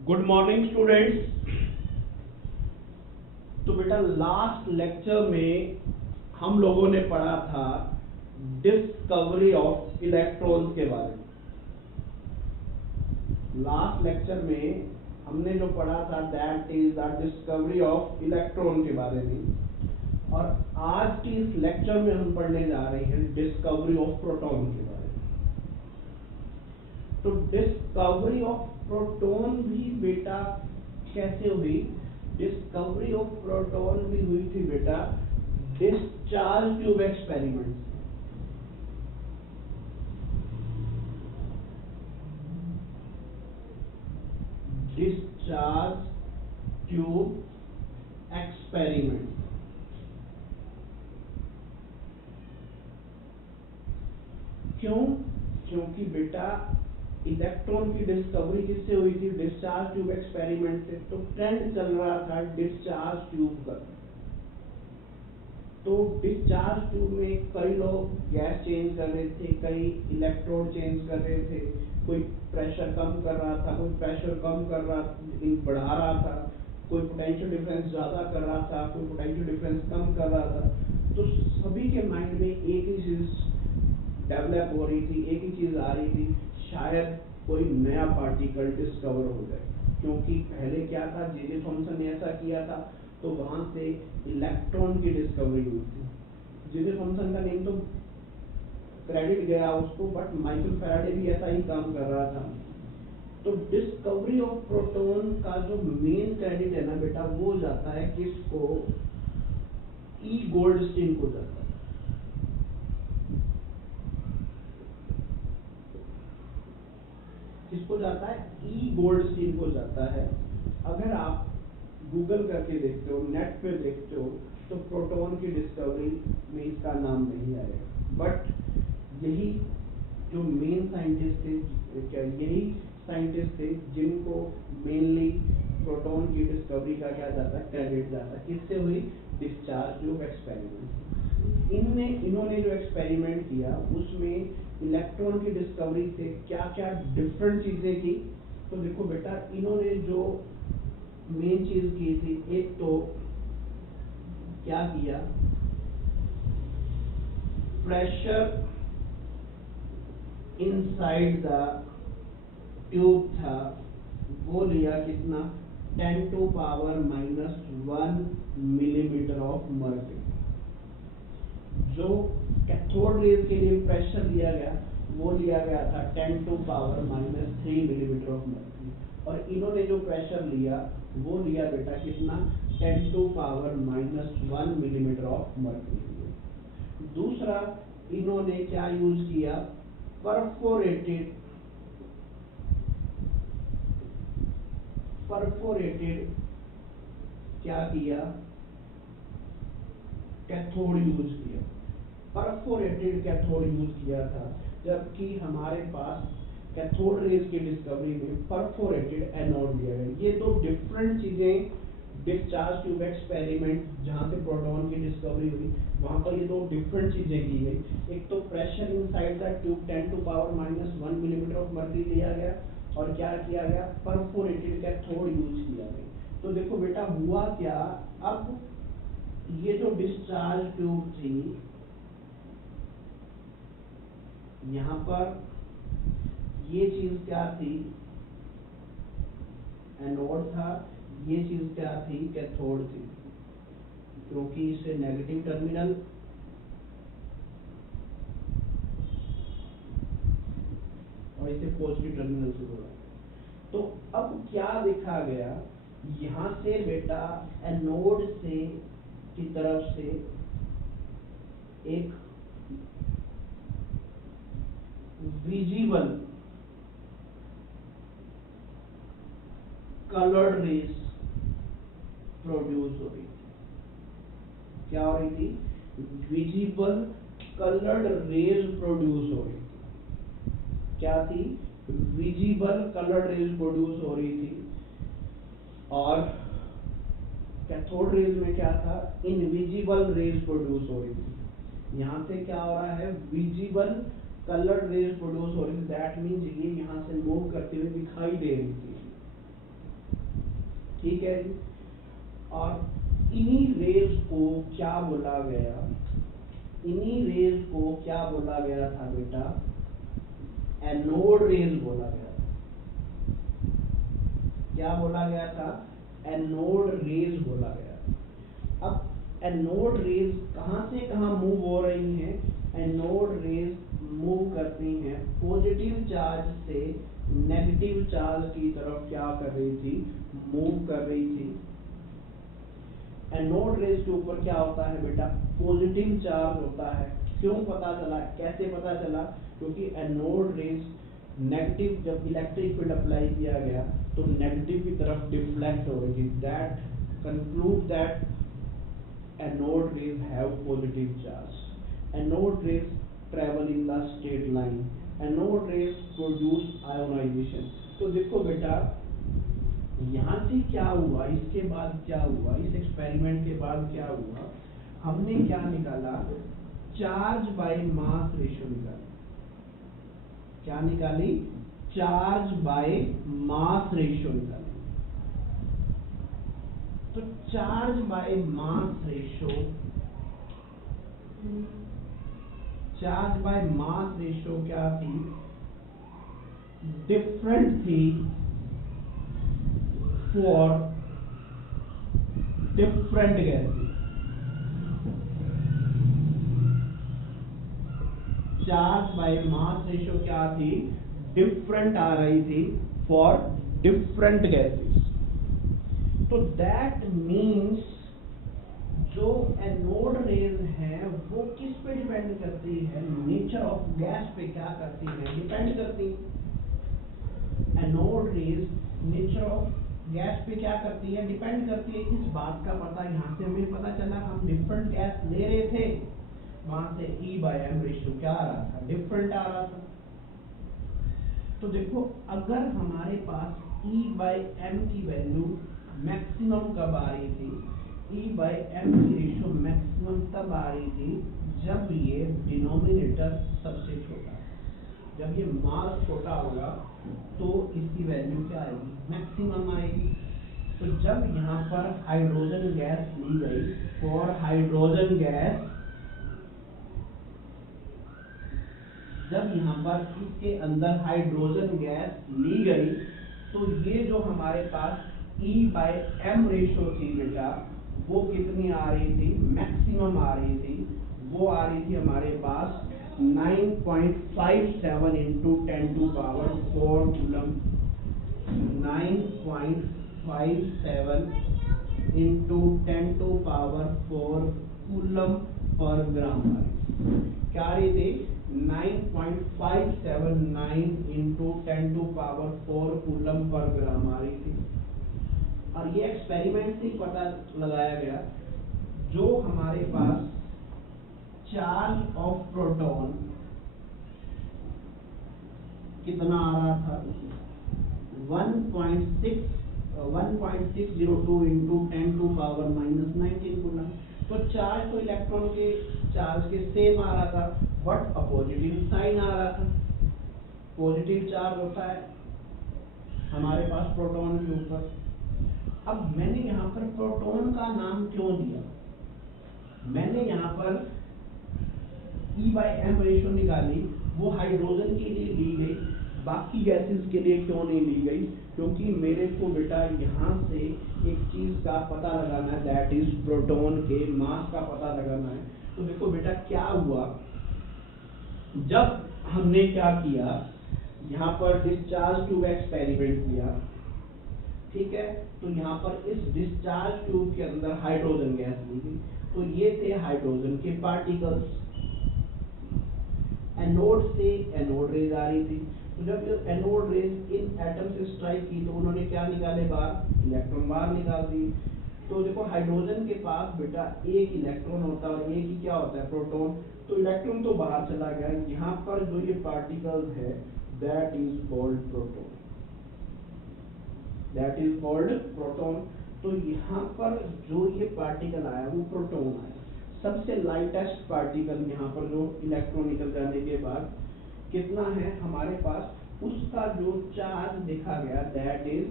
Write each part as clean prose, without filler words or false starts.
Good morning students. तो बेटा last lecture में हम लोगों ने पढ़ा था डिस्कवरी ऑफ इलेक्ट्रॉन्स के बारे में। लास्ट लेक्चर में हमने जो पढ़ा था that is the discovery of electron के बारे में, और आज की इस लेक्चर में हम पढ़ने जा रहे हैं डिस्कवरी ऑफ प्रोटॉन के बारे में। तो डिस्कवरी ऑफ प्रोटॉन भी बेटा कैसे हुई? डिस्कवरी ऑफ प्रोटॉन भी हुई थी बेटा discharge tube experiment. Discharge tube experiment. क्यों? क्योंकि बेटा इलेक्ट्रॉन की डिस्कवरी किससे हुई थी? डिस्चार्ज ट्यूब एक्सपेरिमेंट से। तो ट्रेंड चल रहा था डिस्चार्ज ट्यूब का। तो डिस्चार्ज ट्यूब में कई लोग गैस चेंज कर रहे थे, कई इलेक्ट्रोड चेंज कर रहे थे, कोई प्रेशर कम कर रहा था, कोई प्रेशर कम कर रहा बढ़ा रहा था, कोई पोटेंशियल डिफरेंस ज्यादा कर रहा था, कोई पोटेंशियल डिफरेंस कम कर रहा था। तो सभी के माइंड में एक ही चीज डेवलप हो रही थी, एक ही चीज आ रही थी, शायद कोई नया पार्टिकल डिस्कवर हो जाए। क्योंकि पहले क्या था, जे थॉमसन ने ऐसा किया था, तो वहां से इलेक्ट्रॉन की डिस्कवरी हुई थी। जे थॉमसन का नेम तो क्रेडिट गया उसको, बट माइकल फैराडे भी ऐसा ही काम कर रहा था। तो डिस्कवरी ऑफ प्रोटॉन का जो मेन क्रेडिट है ना बेटा, वो जाता है किसको? ई गोल्डस्टीन को जाता है। किसको जाता है? ई गोल्डस्टीन को जाता है। अगर आप गूगल करके देखते हो, नेट पे देखते हो, तो प्रोटॉन की डिस्कवरी में इसका नाम नहीं आएगा। बट यही जो मेन साइंटिस्ट थे, क्या यही साइंटिस्ट थे जिनको मेनली प्रोटॉन की डिस्कवरी का क्या जाता है? क्रेडिट जाता है। किससे हुई? Discharge tube experiment. इन्होंने जो एक्सपेरिमेंट किया उसमें इलेक्ट्रॉन की डिस्कवरी से क्या क्या डिफरेंट चीजें की। तो देखो बेटा, इन्होंने जो मेन चीज की थी, एक तो क्या किया, प्रेशर इनसाइड द ट्यूब था, वो लिया कितना? 10⁻⁻1 मिलीमीटर ऑफ मर्क्यूरी। जो कैथोड रेज के लिए प्रेशर लिया गया, वो लिया गया था 10⁻³ मिलीमीटर ऑफ मर्क्यूरी। और इन्होंने जो प्रेशर लिया, वो लिया बेटा कितना? 10⁻⁻1 मिलीमीटर ऑफ मर्क्यूरी। दूसरा, इन्होंने क्या यूज किया? परफोरेटेड क्या किया? कैथोड यूज किया। परफोरेटेड कैथोड यूज किया था, जबकि हमारे पास कैथोड रेज की डिस्कवरी में परफोरेटेड एनोड दिया गया। ये दो डिफरेंट चीजें डिस्चार्ज ट्यूब एक्सपेरिमेंट, जहां से प्रोटॉन की डिस्कवरी हुई, वहां पर ये दो डिफरेंट चीजें की गई। एक तो pressure inside the tube 10⁻⁻1 millimetre of mercury लिया गया, और क्या किया गया? परफोरेटेड कैथोड यूज किया गया। तो देखो बेटा हुआ क्या, अब ये जो डिस्चार्ज ट्यूब थी, यहां पर ये चीज क्या थी? एनोड था। ये चीज क्या थी? कैथोड थी। क्योंकि इसे नेगेटिव टर्मिनल और इसे पॉजिटिव टर्मिनल से जोड़ा। तो अब क्या देखा गया, यहां से बेटा एनोड से की तरफ से एक विजिबल कलर्ड रेज प्रोड्यूस हो रही थी। क्या हो रही थी? विजिबल कलर्ड रेज प्रोड्यूस हो रही थी। क्या थी? विजिबल कलर्ड रेज प्रोड्यूस हो रही थी। और कैथोड रेज में क्या था? इनविजिबल रेज प्रोड्यूस हो रही थी। यहां से क्या हो रहा है? विजिबल कलर्ड रेज प्रोड्यूस हो रही थी। दैट मींस ये यहां से मूव करते हुए दिखाई दे रही थी। ठीक है जी। और इन्हीं रेज को क्या बोला गया, इन्हीं रेज को क्या बोला गया था बेटा, एनोड रेज बोला गया था। क्या बोला गया था, एनोड रेज बोला गया था। अब एनोड रेज कहां से कहां मूव हो रही हैं, एनोड रेज मूव करती हैं पॉजिटिव चार्ज से नेगेटिव चार्ज की तरफ, क्या कर रही थी, मूव कर रही थी। एनोड रेज के ऊपर क्या होता है बेटा, पॉजिटिव चार्ज होता है। क्यों पता चला, कैसे पता चला, क्योंकि एनोड रेज नेगेटिव, जब इलेक्ट्रिक फील्ड अप्लाई किया गया तो नेगेटिव की तरफ डिफ्लेक्ट हो रही थी। That conclude that anode rays have positive charge. Anode rays travel in the straight line. Anode rays produce ionisation. तो देखो बेटा यहाँ से क्या हुआ, इसके बाद क्या हुआ, इस एक्सपेरिमेंट के बाद क्या हुआ, हमने क्या निकाला, चार्ज बाय मास रेशियो निकाली। क्या निकाली, चार्ज बाय मास रेशियो निकाली। तो charge by mass ratio, charge by mass ratio क्या थी, डिफरेंट थी for different gases। Charge by mass ratio क्या थी, डिफरेंट आ रही थी फॉर डिफरेंट गैसेस। तो दैट मीन्स जो एनोड रेज है वो किस पे डिपेंड करती है, नेचर ऑफ गैस पे क्या करती है, डिपेंड करती है। Anode rays nature of gas पे क्या करती है, डिपेंड करती है। इस बात का पता यहाँ से हमें पता चला, हम डिफरेंट गैस ले रहे थे, वहां से E बाय M रेशियो क्या आ रहा था, डिफरेंट आ रहा था। तो देखो अगर हमारे पास E बाय M की वैल्यू मैक्सिमम कब आ रही थी, E बाय M की रेशियो मैक्सिमम तब आ रही थी जब ये डिनोमिनेटर सबसे छोटा, जब ये मास छोटा होगा तो इसकी वैल्यू क्या आएगी, मैक्सिमम आएगी। तो जब यहाँ पर हाइड्रोजन गैस ली गई, फॉर हाइड्रोजन गैस, जब यहाँ पर इसके अंदर हाइड्रोजन गैस ली गई तो ये जो हमारे पास E बाय M रेशियो थी बेटा, वो कितनी आ रही थी, मैक्सिमम आ रही थी। वो आ रही थी हमारे पास 9.57 into 10 to power 4 coulomb, 9.57 into 10 to power 4 coulomb per gram आ रही। क्या आ रही थी, 9.579 into 10 to power 4 coulomb per gram आ रही थी। और ये एक्सपेरिमेंट से पता लगाया गया, जो हमारे पास चार्ज ऑफ प्रोटॉन कितना आ रहा था, 1.602 इंटू 10 टू पावर -19 कूलम। तो चार्ज तो इलेक्ट्रॉन के चार्ज के सेम आ रहा था, बट पॉजिटिव साइन आ रहा था। पॉजिटिव चार्ज होता है हमारे पास प्रोटॉन के ऊपर। अब मैंने यहाँ पर प्रोटॉन का नाम क्यों दिया, मैंने यहाँ पर E बाय M रेशियो निकाली, वो हाइड्रोजन के लिए ली गई, बाकी गैसेस के लिए क्यों नहीं ली गई, क्योंकि मेरे को बेटा यहाँ से एक चीज का पता लगाना है, दैट इज प्रोटॉन के मास का पता लगाना है। तो देखो बेटा क्या हुआ, जब हमने क्या किया, यहाँ पर डिस्चार्ज ट्यूब एक्सपेरिमेंट किया, ठीक है, तो यहाँ पर इस डिस्चार्ज ट्यूब के अंदर हाइड्रोजन गैस ली गई। तो ये थे हाइड्रोजन के पार्टिकल्स, एनोड से एनोड रेज आ रही थी। तो जब ये एनोड रेज इन एटम से स्ट्राइक की तो उन्होंने क्या निकाले बाहर, इलेक्ट्रॉन बाहर निकाल दिए। तो देखो हाइड्रोजन के पास बेटा एक इलेक्ट्रॉन होता है और एक ही क्या होता है, प्रोटॉन। तो इलेक्ट्रॉन तो बाहर चला गया, यहाँ पर जो ये पार्टिकल्स है that is called proton, that is called proton. तो यहाँ पर जो ये पार्टिकल आया वो प्रोटॉन आया, सबसे लाइटेस्ट पार्टिकल। यहाँ पर जो इलेक्ट्रॉन निकल जाने के बाद कितना है हमारे पास उसका जो चार्ज देखा गया दैट इज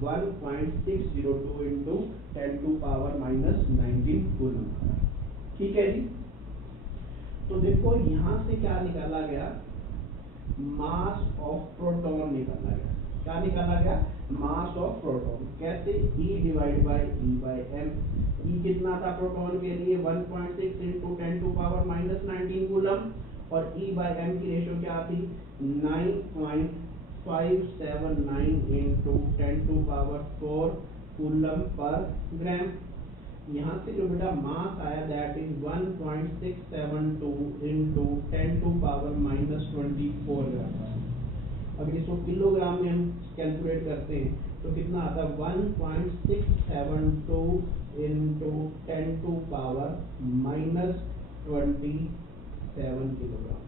1.602 इंटू 10⁻⁻19 कूलम। ठीक है जी। तो देखो यहां से क्या निकाला गया, मास ऑफ प्रोटॉन निकाला गया। क्या निकाला गया, मास ऑफ प्रोटॉन। कैसे, E divide by E/m। E कितना था प्रोटॉन के लिए, 1.6 इंटू 10⁻⁻19 कूलम, और E/m की रेशियो क्या थी, 9.579 इंटू 10⁻4 कूलम पर ग्राम। यहाँ से जो बेटा मास आया दैट इज 1.672 इंटू 10⁻⁻24 ग्राम। अगर इसको किलोग्राम में हम कैलकुलेट करते हैं तो कितना आता है, 1.672 इंटू 10⁻⁻27 किलोग्राम।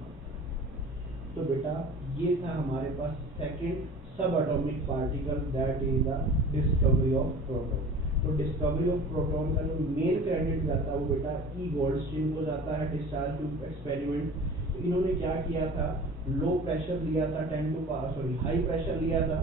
तो बेटा ये था हमारे पास सेकंड सब atomic particle that is the discovery of proton. तो डिस्कवरी ऑफ प्रोटॉन का जो मेन क्रेडिट जाता है वो बेटा ई गोल्डस्टीन को जाता है, डिस्चार्ज ट्यूब एक्सपेरिमेंट। तो इन्होंने क्या किया था, लो प्रेशर लिया था, हाई प्रेशर लिया था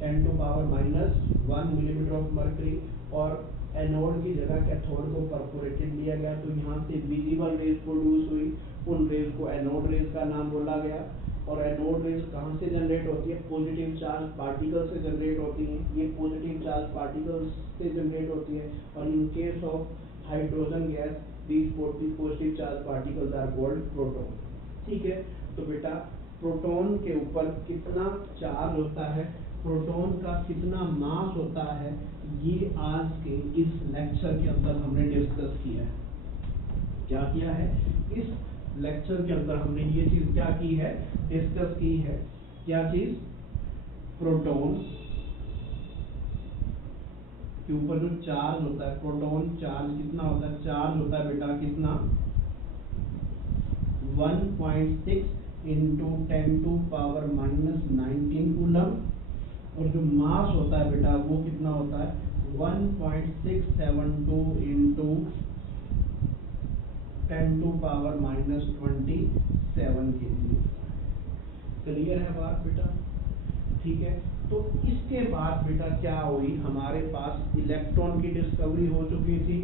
10⁻⁻1 मिलीमीटर ऑफ मर्करी, और एनोड की जगह कैथोड को परफोरेटेड लिया गया। तो यहाँ से विजिबल रेज प्रोड्यूस हुई, उन रेज को एनोड रेज का नाम बोला गया। और एनोड रेज कहाँ से जनरेट होती है, पॉजिटिव चार्ज पार्टिकल से जनरेट होती है। ये पॉजिटिव चार्ज पार्टिकल्स से जनरेट होती है, और in case of hydrogen gas these positive charge particles are called proton. ठीक है। तो बेटा प्रोटॉन के ऊपर कितना चार्ज होता है, प्रोटॉन का कितना मास होता है, ये आज के इस लेक्चर के अंदर हमने डिस्कस किया है। क्या किया है, इस लेक्चर के अंदर हमने ये चीज क्या की है, डिस्कस की है। क्या चीज, प्रोटॉन के ऊपर जो चार्ज होता है, प्रोटॉन चार्ज कितना होता है, चार्ज होता है बेटा कितना, 1.6 इंटू 10⁻⁻19 कूलम, और जो मास होता है बेटा वो कितना होता है, 1.672 इंटू 10⁻⁻27 kg। क्लियर है बात बेटा? ठीक है। तो इसके बाद बेटा क्या हुई, हमारे पास इलेक्ट्रॉन की डिस्कवरी हो चुकी थी,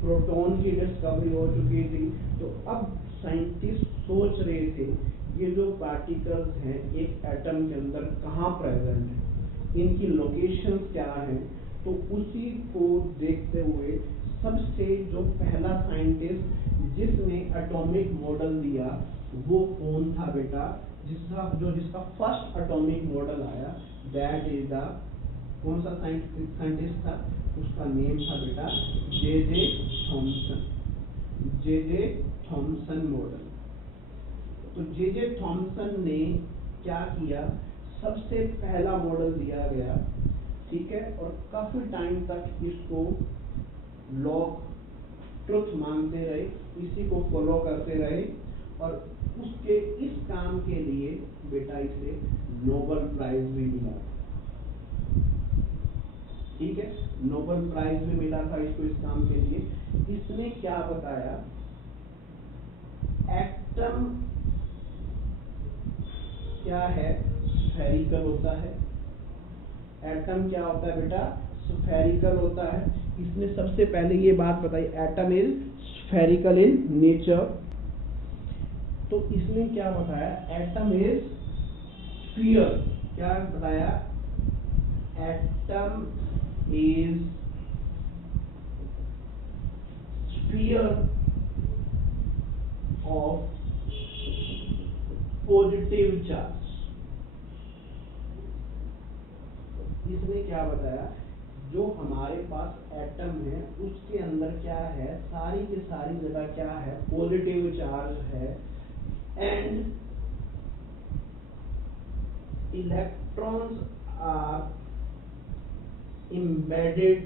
प्रोटॉन की डिस्कवरी हो चुकी थी। तो अब साइंटिस्ट सोच रहे थे ये जो पार्टिकल्स हैं एक एटम के अंदर कहाँ प्रेजेंट है, इनकी लोकेशन क्या है। तो उसी को देखते हुए सबसे जो पहला साइंटिस्ट जिसने एटॉमिक मॉडल दिया वो कौन था बेटा, जिसका फर्स्ट एटॉमिक मॉडल आया दैट इज द, कौन सा साइंटिस्ट था, उसका नेम था बेटा जे थॉमसन मॉडल। तो जे थॉमसन ने क्या किया, सबसे पहला मॉडल दिया गया। ठीक है। और काफी टाइम तक इसको लॉ ट्रुथ मानते रहे, इसी को फॉलो करते रहे, और उसके इस काम के लिए बेटा इसे नोबेल प्राइज भी मिला। ठीक है, नोबेल प्राइज भी मिला था इसको इस काम के लिए। इसने क्या बताया, एटम क्या है, स्फेरिकल होता है। एटम क्या होता है बेटा, स्फेरिकल होता है। इसने सबसे पहले ये बात बताई, atom is spherical in nature. तो इसने क्या बताया, एटम इज स्फीयर। क्या बताया, atom is sphere of positive charge. इसने क्या बताया, जो हमारे पास एटम है उसके अंदर क्या है, सारी की सारी जगह क्या है, पॉजिटिव चार्ज है, and electrons are embedded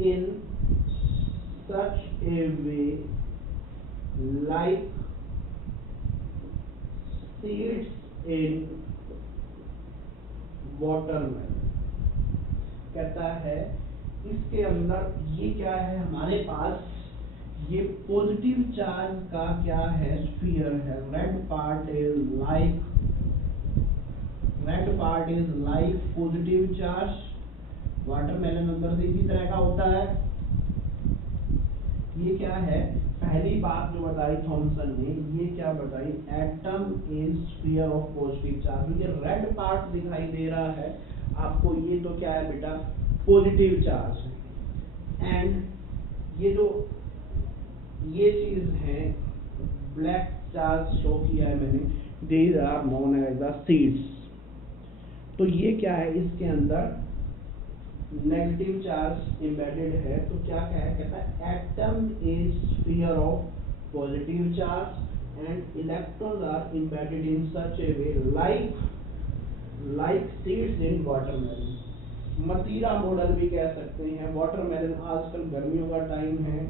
in such a way like seeds in watermelon। कहता है इसके अंदर ये क्या है, हमारे पास ये पॉजिटिव चार्ज का क्या है, स्फीयर है। Red part is like positive charge. Watermelon अंदर से इसी तरह का होता है। ये क्या है, पहली बात जो बताई थॉमसन ने, ये क्या बताई, atom is sphere of positive charge. ये रेड पार्ट दिखाई दे रहा है आपको, ये तो क्या है बेटा, पॉजिटिव चार्ज है। एंड ये चीज है, ब्लैक चार्ज शो किया है मैंने, these are known as the seeds. तो ये क्या है, इसके अंदर नेगेटिव चार्ज एम्बेडेड है। तो क्या कहता है, atom is sphere of positive charge and electrons are embedded in such a way like seeds in watermelon. मतीरा मॉडल भी कह सकते हैं। वाटरमेलन, आजकल गर्मियों का टाइम है,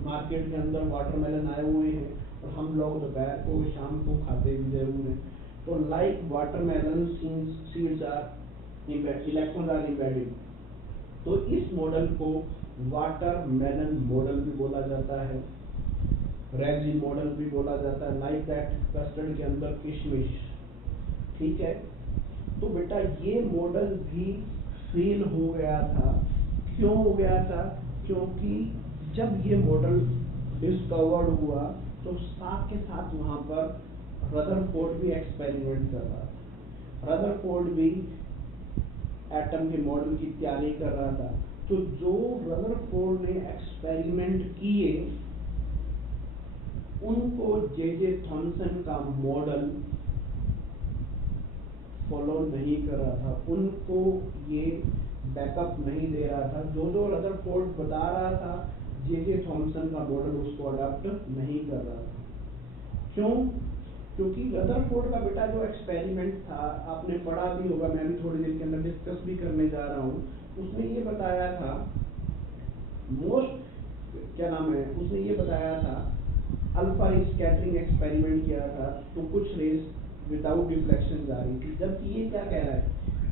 मार्केट के अंदर वाटरमेलन आए हुए हैं और हम लोग दोपहर को शाम को खाते भी जरूर हैं। तो like watermelon seeds are electrons are embedded. तो इस मॉडल को वाटरमेलन मॉडल भी बोला जाता है, रेजिन मॉडल भी बोला जाता है, लाइक दैट कस्टर्ड के अंदर किशमिश। ठीक है, तो बेटा ये मॉडल भी फेल हो गया था। क्यों हो गया था, क्योंकि जब ये मॉडल डिस्कवर्ड हुआ तो साथ के साथ वहां पर रदरफोर्ड भी एक्सपेरिमेंट कर रहा था। रदरफोर्ड भी एटम के मॉडल की तैयारी कर रहा था। तो जो रदरफोर्ड ने एक्सपेरिमेंट किए, उनको जे थॉमसन का मॉडल फॉलो नहीं कर रहा था, उनको ये बैकअप नहीं दे रहा था। जो रदरफोर्ड बता रहा था, जे थॉमसन का मॉडल उसको अडॉप्ट नहीं कर रहा था। क्यों? क्योंकि रदरफोर्ड का बेटा जो एक्सपेरिमेंट था, आपने पढ़ा भी होगा, मैं भी थोड़ी देर के अंदर डिस्कस भी करने जा रहा हूँ। उसने ये बताया था, उसने ये बताया था, अल्फा स्कैटरिंग एक्सपेरिमेंट किया था, तो कुछ रेज विदाउट रिफ्लेक्शन जा रही थी। जबकि ये क्या कह रहा है,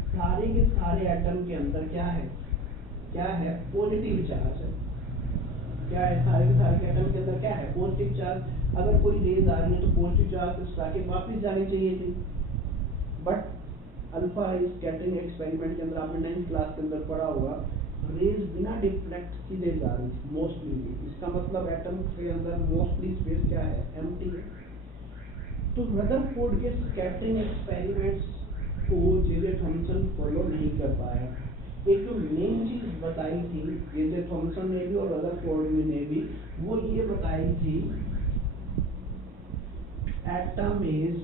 सारे के सारे एटम के अंदर क्या है, पॉजिटिव चार्ज है। क्या है, सारे के सारे एटम के अंदर क्या है, पॉजिटिव चार्ज। अगर कोई रेज आ रही है तो पॉजिटिव चार्ज से स्टार्ट के वापस जानी चाहिए थी। बट अल्फा स्कैटरिंग एक्सपेरिमेंट के अंदर आपने 9th क्लास के अंदर पढ़ा होगा, रेज बिना डिफ्लेक्ट सीधे जा रही थी मोस्टली। इसका मतलब एटम के अंदर मोस्टली स्पेस क्या है, एम्प्टी है। तो रदरफोर्ड के स्कैटरिंग एक्सपेरिमेंट्स को जे थॉमसन फॉलो नहीं कर पाया। एक जो मेन चीज बताई थी जे थॉमसन ने भी और रदरफोर्ड ने भी, वो ये बताई थी, atom is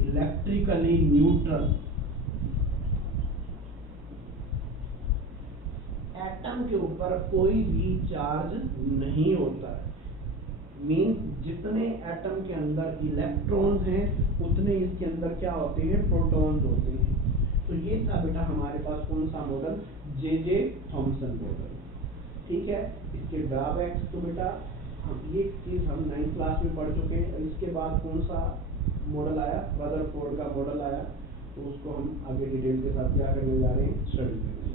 electrically neutral. Atom के ऊपर कोई भी चार्ज नहीं होता है। मीन्स जितने एटम के अंदर इलेक्ट्रॉन्स हैं, उतने इसके अंदर क्या होते हैं, प्रोटॉन्स होते हैं। तो ये था बेटा हमारे पास कौन सा मॉडल, जे थॉमसन मॉडल। ठीक है, इसके ड्रॉबैक्स तो बेटा ये चीज हम 9th क्लास में पढ़ चुके हैं। इसके बाद कौन सा मॉडल आया, रदरफोर्ड का मॉडल आया, तो उसको हम आगे डिटेल के साथ क्या करने जा रहे हैं, स्टडी करेंगे।